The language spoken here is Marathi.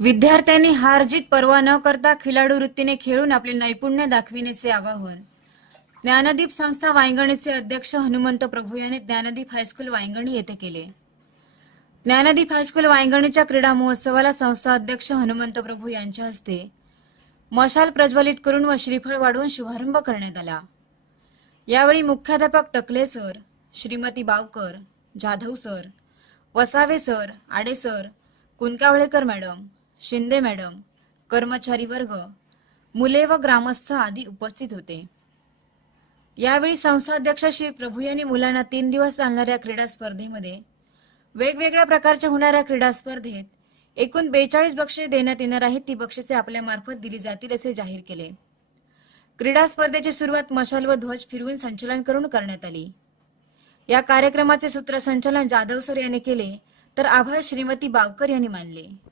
विद्यार्थ्यांनी हार जीत पर्वा न करता खिलाडू वृत्तीने खेळून आपले नैपुण्य दाखविण्याचे आवाहन. ज्ञानदीप संस्था वायंगणीचे अध्यक्ष हनुमंत प्रभू यांनी ज्ञानदीप हायस्कूल वायंगणी येथे केले. ज्ञानदीप हायस्कूल वायंगणीच्या क्रीडा महोत्सवाला संस्था अध्यक्ष हनुमंत प्रभू यांच्या हस्ते मशाल प्रज्वलित करून व श्रीफळ वाढवून शुभारंभ करण्यात आला. यावेळी मुख्याध्यापक Takle sir Shrimati Bawkar Jadhav sir Vasave sir Aade sir Kunkawalekar madam Shinde madam कर्मचारी वर्ग मुले व ग्रामस्थ आदी उपस्थित होते. यावेळी संस्थाध्यक्ष श्री प्रभू यांनी मुलांना तीन दिवस चालणाऱ्या क्रीडा स्पर्धेमध्ये वेगवेगळ्या प्रकारच्या होणाऱ्या क्रीडा स्पर्धेत एकूण बेचाळीस बक्षे देण्यात येणार आहेत ती बक्षिसे आपल्या मार्फत दिली जातील असे जाहीर केले. क्रीडा स्पर्धेची सुरुवात मशाल व ध्वज फिरवून संचलन करून करण्यात आली. या कार्यक्रमाचे सूत्रसंचालन जाधव सर यांनी केले तर आभार श्रीमती बावकर यांनी मानले.